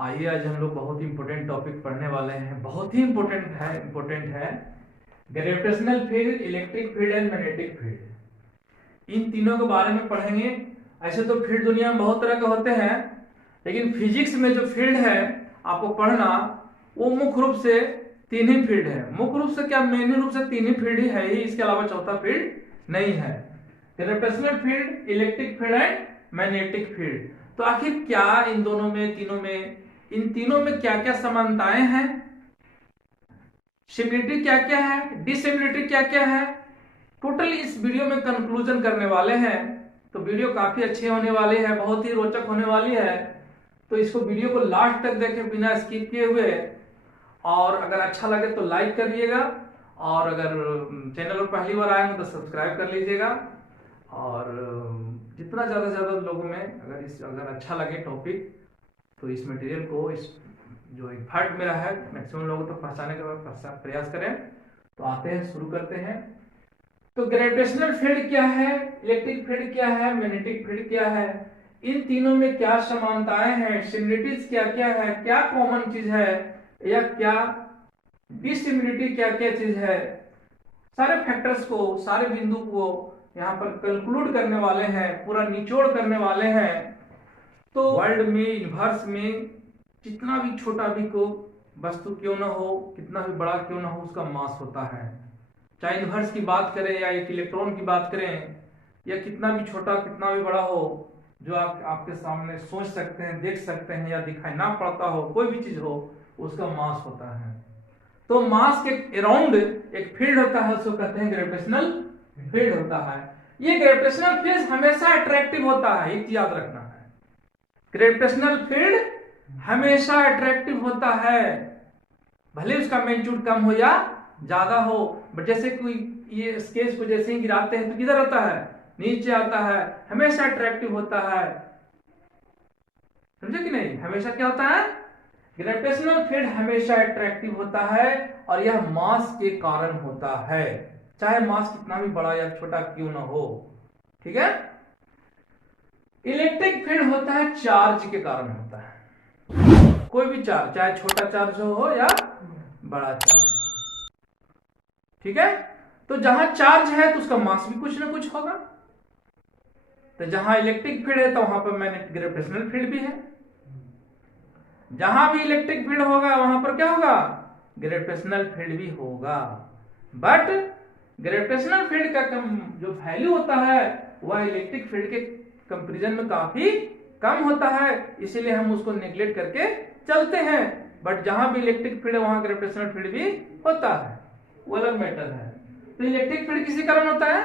आइए आज हम लोग बहुत ही इंपॉर्टेंट टॉपिक पढ़ने वाले हैं। बहुत ही इंपॉर्टेंट है gravitational field, electric field and magnetic field. इन तीनों के बारे में पढ़ेंगे। ऐसे तो फील्ड दुनिया में बहुत तरह के होते हैं, लेकिन फिजिक्स में जो फील्ड है आपको पढ़ना, वो मुख्य रूप से तीन ही फील्ड है। मुख्य रूप से क्या, मेन रूप से तीन ही फील्ड ही है ही, इसके अलावा चौथा फील्ड नहीं है। Gravitational field, electric field and magnetic field. तो आखिर क्या इन दोनों में, इन तीनों में क्या क्या समानताएं हैं, सिमिलरिटी क्या क्या है, डिसिमिलरिटी क्या क्या है, टोटल इस वीडियो में कंक्लूजन करने वाले हैं। तो वीडियो काफी अच्छी होने वाली है, बहुत ही रोचक होने वाली है। तो इसको वीडियो को लास्ट तक देखें बिना स्किप किए हुए, और अगर अच्छा लगे तो लाइक कर लीजिएगा, और अगर चैनल पर पहली बार आए तो सब्सक्राइब कर लीजिएगा। और जितना ज़्यादा से ज़्यादा लोगों में अगर अच्छा लगे टॉपिक, तो इस मटेरियल को, इस जो एफर्ट मेरा है, मैक्सिमम लोगों तक पहुंचाने का प्रयास करें। तो आते हैं, शुरू करते हैं। तो ग्रेविटेशनल फील्ड क्या है, इलेक्ट्रिक फील्ड क्या है, मैग्नेटिक फील्ड क्या है, इन तीनों में क्या समानताएं हैं, सिमिलरिटीज क्या क्या है, क्या कॉमन चीज है या क्या डिसिमिलरिटी क्या क्या चीज है, सारे फैक्टर्स को, सारे बिंदु को यहाँ पर कंक्लूड करने वाले हैं, पूरा निचोड़ करने वाले हैं। तो वर्ल्ड में, यूनिवर्स में जितना भी छोटा भी को वस्तु क्यों ना हो, कितना भी बड़ा क्यों ना हो, उसका मास होता है। चाहे यूनिवर्स की बात करें या एक इलेक्ट्रॉन की बात करें, या कितना भी छोटा कितना भी बड़ा हो, जो आपके सामने सोच सकते हैं, देख सकते हैं, या दिखाई ना पड़ता हो, कोई भी चीज हो, उसका मास होता है। तो मास के अराउंड एक फील्ड होता है, उसको कहते हैं ग्रेविटेशनल फील्ड होता है। ये ग्रेविटेशनल फील्ड हमेशा अट्रैक्टिव होता है, एक याद रखना है। ग्रेविटेशनल फील्ड हमेशा अट्रैक्टिव होता है, भले उसका मैग्नीट्यूड कम हो या ज्यादा हो। बट जैसे कोई ये स्केच को जैसे ही गिराते हैं तो किधर आता है, नीचे आता है, हमेशा अट्रैक्टिव होता है। समझे कि नहीं? हमेशा क्या होता है, ग्रेविटेशनल फील्ड हमेशा अट्रैक्टिव होता है, और यह मास के कारण होता है, चाहे मास कितना भी बड़ा या छोटा क्यों ना हो। ठीक है। इलेक्ट्रिक फील्ड होता है चार्ज के कारण होता है। कोई भी चार्ज, चाहे छोटा चार्ज हो या बड़ा चार्ज। ठीक है। तो जहां चार्ज है तो उसका मास भी कुछ ना कुछ होगा। तो जहां इलेक्ट्रिक फील्ड है तो वहां पर मैग्नेटिक ग्रेविटेशनल फील्ड भी है। जहां भी इलेक्ट्रिक फील्ड होगा वहां पर क्या होगा, ग्रेविटेशनल फील्ड भी होगा। बट ग्रेविटेशनल फील्ड का जो वैल्यू होता है वह इलेक्ट्रिक फील्ड के कंपैरिजन में काफी कम होता है, इसीलिए हम उसको नेग्लेक्ट करके चलते हैं। बट जहां भी इलेक्ट्रिक फील्ड है वहां ग्रेविटेशनल फील्ड भी होता है, वो अलग मैटर है। तो इलेक्ट्रिक फील्ड किसी कारण होता है,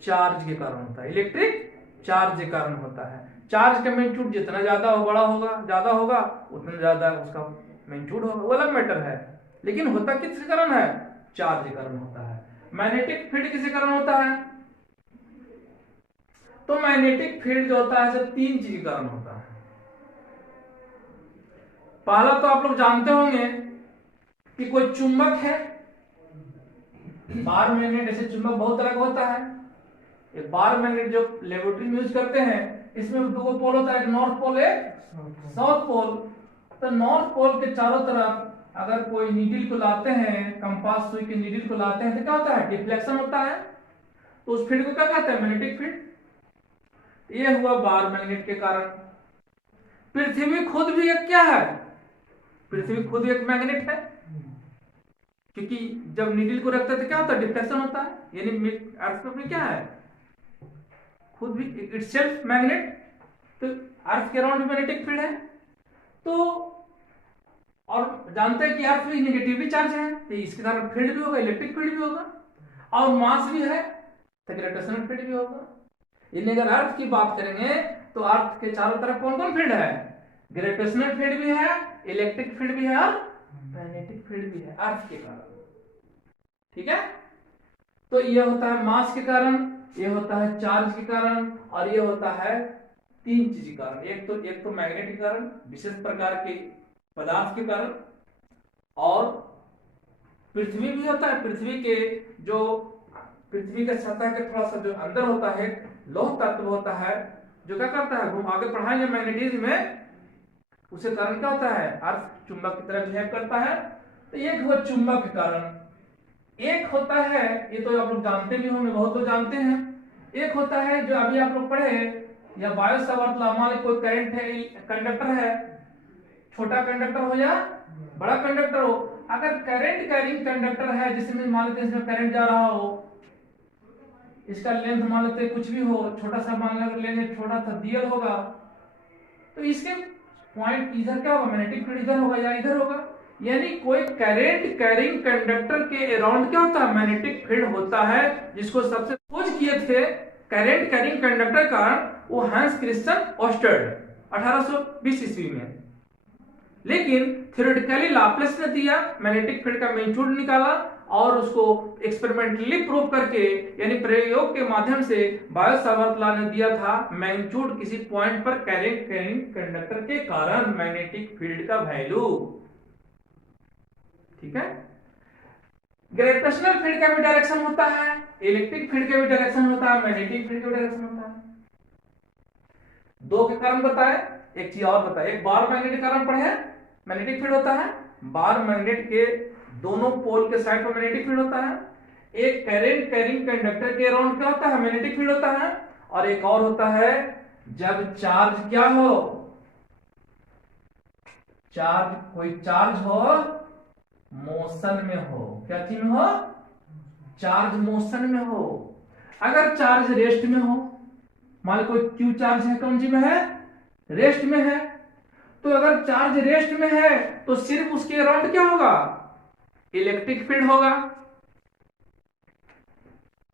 चार्ज के कारण होता है। इलेक्ट्रिक चार्ज के कारण होता है। चार्ज का मैग्नीट्यूड जितना ज्यादा हो, बड़ा होगा, ज्यादा होगा, उतना ज्यादा उसका मैग्नीट्यूड होगा, वो अलग मैटर है। लेकिन होता किसके कारण है, चार्ज के कारण होता है। मैग्नेटिक फील्ड किसके कारण होता है, तो मैग्नेटिक फील्ड जो होता है सिर्फ तीन चीज के कारण होता है। पहला तो आप लोग जानते होंगे कि कोई चुंबक है, बार मैग्नेट, जैसे चुंबक बहुत तरह का होता है। एक बार मैग्नेट जो लेबोरेटरी में यूज करते हैं, इसमें दो पोल होता है, एक नॉर्थ पोल, एक साउथ पोल। तो नॉर्थ पोल के चारों तरफ अगर कोई नीडल को लाते हैं, कंपास सुई के नीडल को लाते हैं, तो क्या होता है, डिफ्लेक्शन होता है। तो उस फील्ड को क्या कहते हैं, मैग्नेटिक फील्ड। ये हुआ बार मैग्नेट के कारण। पृथ्वी खुद भी एक क्या है, पृथ्वी खुद एक मैग्नेट है, क्योंकि जब नीडल को रखते हैं तो क्या होता है, डिफ्लेक्शन होता है। यानी अर्थ पे क्या है, खुद भी इटसेल्फ मैग्नेट। तो अर्थ के अराउंड मैग्नेटिक फील्ड है। तो और जानते हैं कि अर्थ भी नेगेटिवली चार्ज है, तो इसके कारण फील्ड भी होगा, इलेक्ट्रिक फील्ड भी होगा, और मास भी है तो ग्रेविटेशनल फील्ड भी होगा। यानी अगर अर्थ की बात करेंगे तो अर्थ के चारों तरफ कौन कौन फील्ड है, ग्रेविटेशनल फील्ड भी है, इलेक्ट्रिक फील्ड भी है, और मैग्नेटिक फील्ड भी है अर्थ के कारण। ठीक है। तो यह होता है मास के कारण, यह होता है चार्ज के कारण, और यह होता है तीन चीज के कारण। एक तो मैग्नेट के कारण, विशेष प्रकार के पदार्थ के कारण, और पृथ्वी भी होता है। पृथ्वी के सतह के थोड़ा सा जो अंदर होता है लौह तत्व होता है, जो क्या करता है, हम आगे पढ़ाएंगे मैग्नेटिज्म में, उसे कारण क्या होता है, अर्थ चुंबक की तरह बिहेव करता है। तो एक हुआ चुंबक के कारण, एक होता है, ये तो आप लोग जानते भी होंगे, बहुत लोग जानते हैं, एक होता है जो अभी आप लोग पढ़े, या वायु सावर्त मान कोई करंट है, कंडक्टर है, छोटा कंडक्टर हो या बड़ा कंडक्टर हो, अगर करंट कैरिंग कंडक्टर है जिसमें मान लेते हैं इसमें करंट जा रहा हो, इसका लेंथ मान लेते कुछ भी हो, छोटा सा मान लेते लेंगे, छोटा सा दियल होगा, तो इसके पॉइंट इधर क्या होगा, मैग्नेटिक फील्ड इधर होगा या इधर होगा, यानी कोई करंट कैरिंग कंडक्टर के अराउंड क्या होता है, मैग्नेटिक फील्ड होता है, जिसको सबसे खोज किए थे करंट कैरिंग कंडक्टर का वो हांस क्रिश्चियन ओस्टर्ड 1820 ईस्वी में। लेकिन थ्योरेटिकली लाप्लास ने दिया, मैग्नेटिक फील्ड का मैग्नीट्यूड निकाला और उसको एक्सपेरिमेंटली प्रूव करके, यानी प्रयोग के माध्यम से बायो सावर्त लॉ ने दिया था मैग्नीट्यूड किसी पॉइंट पर करंट कैरिंग कंडक्टर के कारण मैग्नेटिक फील्ड का वैल्यू। ठीक है, ग्रेविटेशनल फील्ड का भी डायरेक्शन होता है, इलेक्ट्रिक फील्ड का भी डायरेक्शन होता है, मैग्नेटिक फील्ड का भी डायरेक्शन होता है। दो के कारण बताए, एक चीज और बताए, एक बार मैग्नेटिक कारण पढ़े, मैग्नेटिक फील्ड होता है, बार मैग्नेट के दोनों पोल के साइड पर मैग्नेटिक फील्ड होता है। एक करंट कैरिंग कंडक्टर के अराउंड क्या होता है, मैग्नेटिक फील्ड होता है। और एक और होता है जब चार्ज क्या हो, चार्ज, कोई चार्ज हो मोशन में हो, क्या चीज हो, चार्ज मोशन में हो। अगर चार्ज रेस्ट में हो, मान लो कोई क्यू चार्ज है, कौन सी में है, रेस्ट में है, तो अगर चार्ज रेस्ट में है तो सिर्फ उसके अराउंड क्या होगा, इलेक्ट्रिक फील्ड होगा,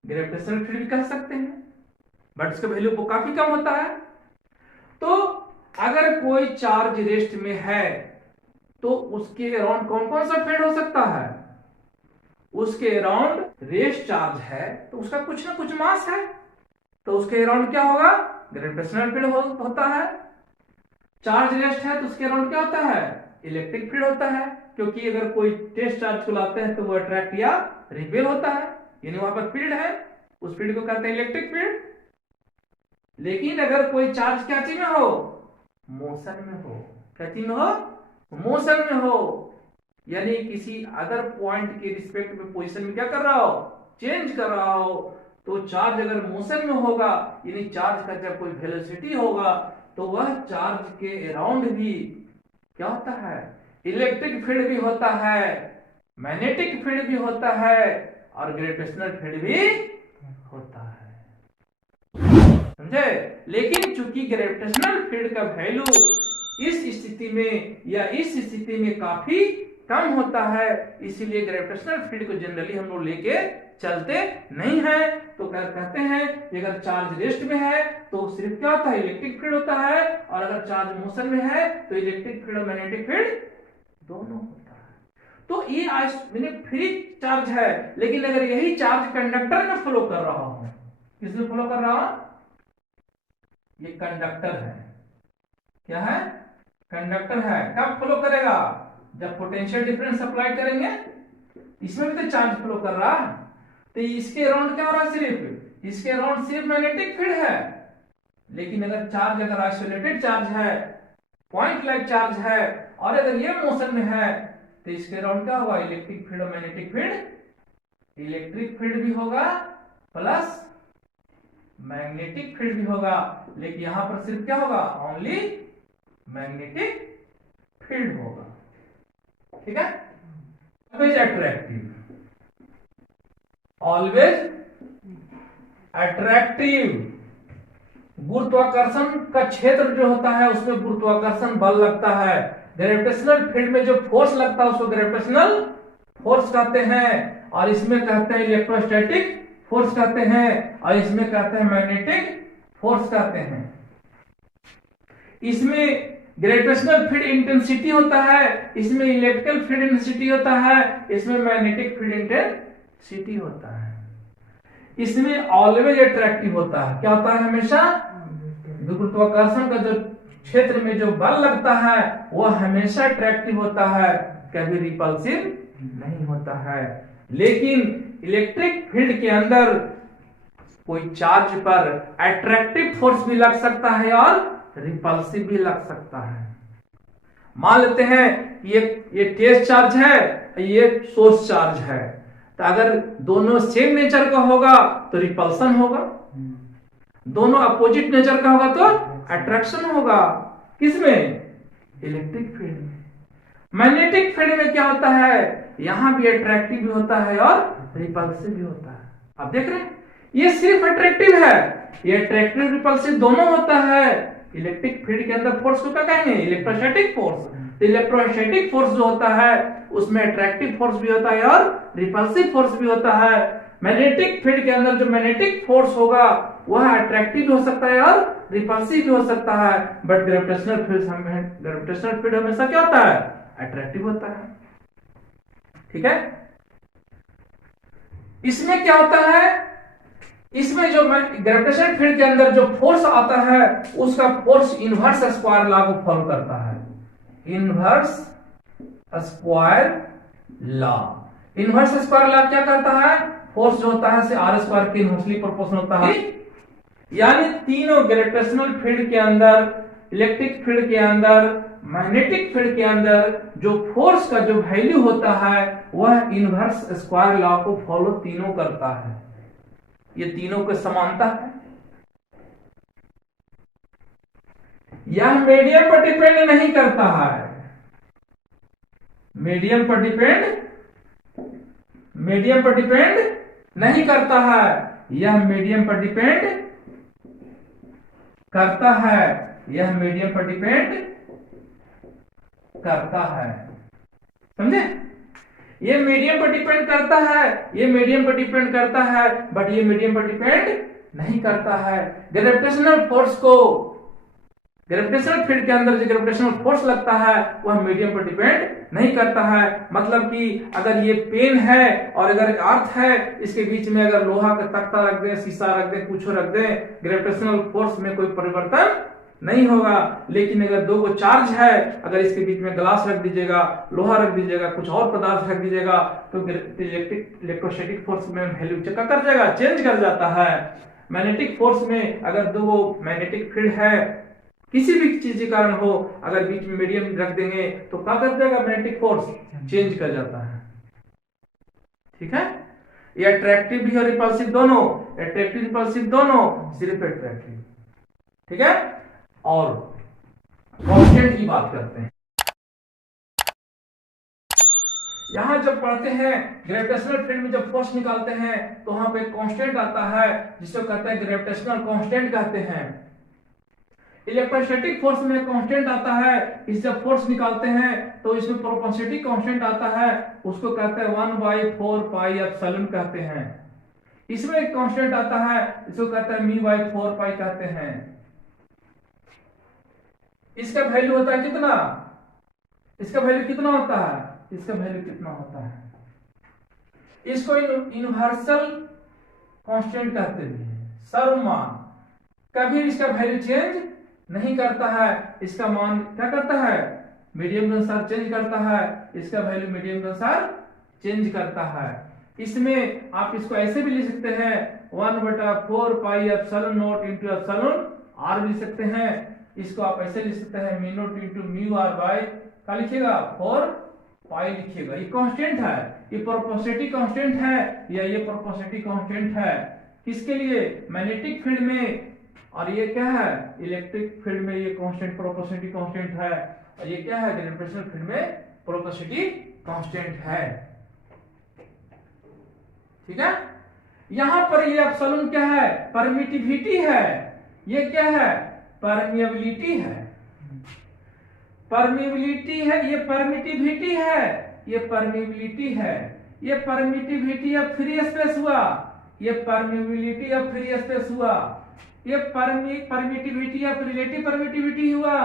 ग्रेविटेशनल फील्ड भी कह सकते हैं, बट उसका वैल्यू काफी कम होता है। तो अगर कोई चार्ज रेस्ट में है तो उसके अराउंड कौन कौन सा फील्ड हो सकता है, उसके अराउंड रेस्ट चार्ज है तो उसका कुछ ना कुछ मास है, तो उसके अराउंड क्या होगा, ग्रेविटेशनल फील्ड होता है। चार्ज रेस्ट है तो उसके अराउंड क्या होता है, इलेक्ट्रिक फील्ड होता है, क्योंकि अगर कोई टेस्ट चार्ज को लाते हैं तो वो अट्रैक्ट या रिपेल होता है, यानी वहां पर फील्ड है, उस फील्ड को कहते हैं इलेक्ट्रिक फील्ड। लेकिन अगर कोई चार्ज क्या चीज में हो, मोशन में हो, क्या चीज में हो, मोशन में हो, यानी किसी अदर पॉइंट के रिस्पेक्ट में पोजीशन में क्या कर रहा हो, चेंज कर रहा हो, तो चार्ज अगर मोशन में होगा, यानी चार्ज का जब कोई वेलोसिटी होगा तो वह चार्ज के अराउंड भी क्या होता है, इलेक्ट्रिक फील्ड भी होता है, मैग्नेटिक फील्ड भी होता है और ग्रेविटेशनल फील्ड भी होता है, समझे। लेकिन चूंकि ग्रेविटेशनल फील्ड का वैल्यू इस स्थिति में या इस स्थिति में काफी कम होता है, इसीलिए ग्रेविटेशनल फील्ड को जनरली हम लोग लेके चलते नहीं है। तो कहते हैं कि अगर चार्ज रेस्ट में है तो सिर्फ क्या होता है, इलेक्ट्रिक फील्ड होता है, और अगर चार्ज मोशन में है तो इलेक्ट्रिक फील्ड और मैग्नेटिक फील्ड दोनों होता है। तो ये फ्री चार्ज है, लेकिन अगर यही चार्ज कंडक्टर में फ्लो कर रहा हो, किसमें फ्लो कर रहा हो, ये कंडक्टर है, क्या है, कंडक्टर है, कब फ्लो करेगा, जब पोटेंशियल डिफरेंस अप्लाई करेंगे, इसमें भी तो चार्ज फ्लो कर रहा है, तो इसके अराउंड क्या हो रहा है, सिर्फ इसके अराउंड सिर्फ मैग्नेटिक फील्ड है। लेकिन अगर चार्ज अगर आइसोलेटेड चार्ज है, पॉइंट लाइक चार्ज है, और अगर ये मोशन में है तो इसके अराउंड क्या होगा, इलेक्ट्रिक फील्ड और मैग्नेटिक फील्ड, इलेक्ट्रिक फील्ड भी होगा प्लस मैग्नेटिक फील्ड भी होगा, लेकिन यहां पर सिर्फ क्या होगा, ओनली मैग्नेटिक फील्ड होगा। ठीक है, ऑलवेज अट्रैक्टिव, ऑलवेज अट्रैक्टिव, गुरुत्वाकर्षण का क्षेत्र जो होता है उसमें गुरुत्वाकर्षण बल लगता है, ग्रेविटेशनल फील्ड में जो फोर्स लगता है उसको ग्रेविटेशनल फोर्स कहते हैं, और इसमें कहते हैं इलेक्ट्रोस्टैटिक फोर्स कहते हैं, और इसमें कहते हैं मैग्नेटिक फोर्स कहते हैं। इसमें ग्रेविटेशनल फील्ड इंटेंसिटी होता है, इसमें इलेक्ट्रिकल फील्ड इंटेंसिटी होता है, इसमें मैग्नेटिक फील्ड इंटेंसिटी होता है। इसमें ऑलवेज अट्रैक्टिव होता है, क्या होता है, हमेशा गुरुत्वाकर्षण का जो क्षेत्र में जो बल लगता है वह हमेशा अट्रैक्टिव होता है, कभी रिपल्सिव नहीं होता है। लेकिन इलेक्ट्रिक फील्ड के अंदर कोई चार्ज पर अट्रैक्टिव फोर्स भी लग सकता है और रिपल्सिव भी लग सकता है। मान लेते हैं ये टेस्ट चार्ज है, ये सोर्स चार्ज है, तो अगर दोनों सेम नेचर का होगा तो रिपल्सन होगा, दोनों अपोजिट नेचर का होगा तो अट्रैक्शन होगा। किसमें? इलेक्ट्रिक फील्ड में। मैग्नेटिक फील्ड में क्या होता है, यहां भी अट्रैक्टिव भी होता है और रिपल्सिव भी होता है। आप देख रहे हैं, ये सिर्फ अट्रैक्टिव है, ये अट्रैक्टिव रिपल्सिव दोनों होता है। इलेक्ट्रिक फील्ड के अंदर फोर्स को क्या कहेंगे? Electrostatic force. तो इलेक्ट्रोस्टैटिक फोर्स जो होता है उसमें अट्रैक्टिव फोर्स भी होता है और रिपल्सिव फोर्स भी होता है। मैग्नेटिक फील्ड के अंदर जो मैग्नेटिक फोर्स होगा वह अट्रैक्टिव भी हो सकता है और रिपल्सिव भी हो सकता है, बट ग्रेविटेशनल फील्ड हमेशा क्या होता है? अट्रैक्टिव होता है। ठीक है, इसमें क्या होता है, इसमें जो ग्रेविटेशनल फील्ड के अंदर जो फोर्स आता है उसका फोर्स इनवर्स स्क्वायर लॉ को फॉलो करता है। Inverse square law, inverse square law क्या कहता है? फोर्स जो होता है आर स्क्वायर के इनवर्सली प्रोपोर्शनल होता है। यानी तीनों ग्रेविटेशनल फील्ड के अंदर, इलेक्ट्रिक फील्ड के अंदर, मैग्नेटिक फील्ड के अंदर जो फोर्स का जो वैल्यू होता है वह इनवर्स स्क्वायर लॉ को फॉलो तीनों करता है। ये तीनों को समानता है। यह मीडियम पर डिपेंड नहीं करता है, मीडियम पर डिपेंड नहीं करता है, यह मीडियम पर डिपेंड करता है, यह मीडियम पर डिपेंड करता है। समझे? ये मीडियम पर डिपेंड करता है, ये मीडियम पर डिपेंड करता है, बट ये मीडियम पर डिपेंड नहीं करता है। ग्रेविटेशनल फोर्स को, ग्रेविटेशनल फील्ड के अंदर जो ग्रेविटेशनल फोर्स लगता है वह मीडियम पर डिपेंड नहीं करता है। मतलब कि अगर ये पेन है और अगर अर्थ है, इसके बीच में अगर लोहा का तख्ता रख दें, शीशा रख दें, कुछ रख दें, ग्रेविटेशनल फोर्स में कोई परिवर्तन नहीं होगा। लेकिन अगर दो को चार्ज है, अगर इसके बीच में ग्लास रख दीजिएगा, लोहा रख दीजिएगा, कुछ और पदार्थ रख दीजिएगा, तो इलेक्ट्रोस्टैटिक फोर्स में वैल्यू चेक कर जाएगा, चेंज कर जाता है। मैग्नेटिक फोर्स में अगर दो मैग्नेटिक फील्ड है, किसी भी चीज के कारण हो, अगर बीच में मीडियम रख देंगे तो क्या कर जाएगा? मैग्नेटिक फोर्स चेंज कर जाता है। ठीक है, ये अट्रैक्टिव भी और रिपल्सिव दोनों, अट्रैक्टिव रिपल्सिव दोनों, सिर्फ अट्रैक्टिव। ठीक है, और कांस्टेंट की बात करते हैं। यहां जब पढ़ते हैं ग्रेविटेशनल फील्ड में जब फोर्स निकालते हैं तो वहां पे कांस्टेंट आता है जिसको कहते हैं ग्रेविटेशनल कांस्टेंट कहते हैं। इलेक्ट्रोस्टैटिक फोर्स में कांस्टेंट आता है, इस जब फोर्स निकालते हैं तो इसमें प्रोपोर्शनलिटी कांस्टेंट आता है, उसको कहते हैं 1/4 पाई एप्सिलॉन कहते हैं। इसमें एक कांस्टेंट आता है, इसको कहते हैं μ/4 पाई कहते हैं। इसका वैल्यू होता है कितना? इसका वैल्यू कितना होता है? इसका वैल्यू कितना होता है? इसको यूनिवर्सल कांस्टेंट कहते हैं, सर्वमान। कभी इसका वैल्यू चेंज नहीं करता है, इसका मान क्या करता है? मीडियम के अनुसार चेंज करता है, इसका वैल्यू मीडियम के अनुसार चेंज करता है। इसमें आप इसको ऐसे भी लिख सकते हैं 1/4 pi epsilon not into epsilon r लिख सकते हैं। इसको आप ऐसे लिख सकते हैं mu not into mu r by क्या लिखिएगा? 4 पाई लिखिएगा। ये कांस्टेंट है, ये प्रोपोर्शनलिटी कांस्टेंट है या ये प्रोपोर्शनलिटी कांस्टेंट है। किसके लिए? मैग्नेटिक फील्ड में। और ये क्या है? इलेक्ट्रिक फील्ड में ये कांस्टेंट प्रोपोर्शनलिटी कांस्टेंट है। और ये क्या है? ग्रेविटेशनल फील्ड में प्रोपोर्शनलिटी कांस्टेंट है। ठीक है, यहां पर ये एप्सिलॉन क्या है? परमिटिविटी है। ये क्या है? परमिएबिलिटी है। परमिएबिलिटी है, ये परमिटिविटी है, ये परमिएबिलिटी है। ये परमिटिविटी अब फ्री स्पेस हुआ, ये परमिएबिलिटी अब फ्री स्पेस हुआ। ये परमिटिविटी अब रिलेटिव परमिटिविटी हुआ,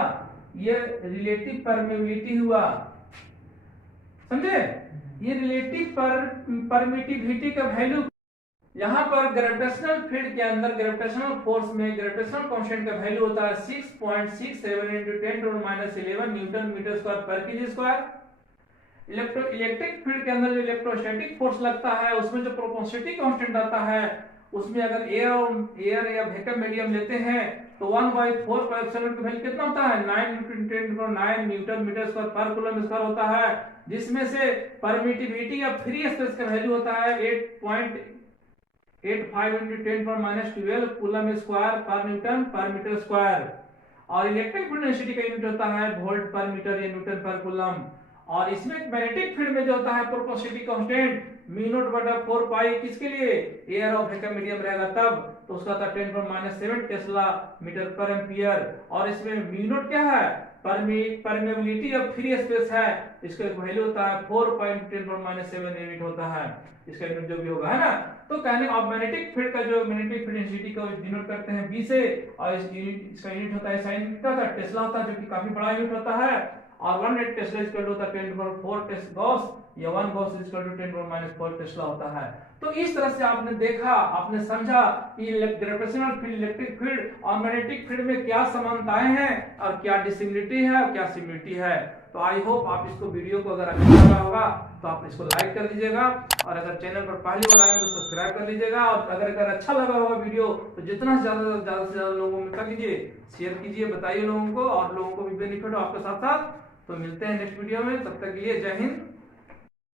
ये रिलेटिव परमिएबिलिटी हुआ। समझे? ये रिलेटिव परमिटिविटी का वैल्यू यहां पर ग्रेविटेशनल फील्ड के अंदर ग्रेविटेशनल फोर्स में ग्रेविटेशनल कांस्टेंट का वैल्यू होता है 6.67 × 10⁻11 न्यूटन मीटर स्क्वायर पर केजी स्क्वायर। इलेक्ट्रिक फील्ड के अंदर जो इलेक्ट्रोस्टैटिक फोर्स लगता है उसमें जो प्रोपोर्शनलिटी कांस्टेंट आता है, उसमें अगर एयर या वैक्यूम मीडियम लेते हैं तो 1/4 पर एक्सेलरेटर का वैल्यू कितना होता है 9 न्यूटन मीटर स्क्वायर पर कूलम स्क्वायर होता है, जिसमें से परमिटिविटी या फ्री स्पेस का वैल्यू होता है 8.85 × 10⁻12 कूलम स्क्वायर पर न्यूटन पर मीटर स्क्वायर। और इलेक्ट्रिक फील्ड डेंसिटी का यूनिट होता है वोल्ट पर मीटर या न्यूटन पर कूलम। और इसमें मैग्नेटिक फील्ड में जो होता है प्रोपोर्शनलिटी कांस्टेंट μ0/4 पाई किसके लिए एयर और वैक्यूम मीडियम रहेगा तब, तो उसका था 10⁻7 टेस्ला मीटर पर एम्पियर। और इसमें μ0 क्या है परमेबिलिटी ऑफ फ्री स्पेस है, इसका वैल्यू होता है 4.10⁻7 यूनिट होता है, इसका यूनिट जो भी होगा है ना। तो कहने अब मैग्नेटिक फील्ड का जो मैग्नेटिक फील्ड डेंसिटी को डिनोट करते हैं बी से, और इसका यूनिट होता है साइन का टेस्ला होता है, जो कि काफी बड़ा यूनिट होता है। और 1 टेस्ला इक्वल टू होता है 10⁻4 टेस्ट गॉस, या 1 गॉस इक्वल टू 10⁻4 टेस्ला होता है। तो इस तरह से आपने देखा, आपने समझा कि ग्रेविटेशनल फील्ड, इलेक्ट्रिक फील्ड और मैग्नेटिक फील्ड में क्या समानताएं हैं और क्या डिसिमिलरिटी है और क्या सिमिलरिटी है। तो आई होप आप इसको वीडियो को अगर अच्छा लगा होगा तो आप इसको लाइक कर दीजिएगा, और अगर चैनल पर पहली बार आए तो सब्सक्राइब कर लीजिएगा। और अगर अच्छा लगा होगा वीडियो तो जितना ज्यादा से ज्यादा लोगों में कर कीजिए, शेयर कीजिए, बताइए लोगों को, और लोगों को भी बेनिफिट हो आपके साथ साथ। तो मिलते हैं नेक्स्ट वीडियो में, तब तक के लिए जय हिंद।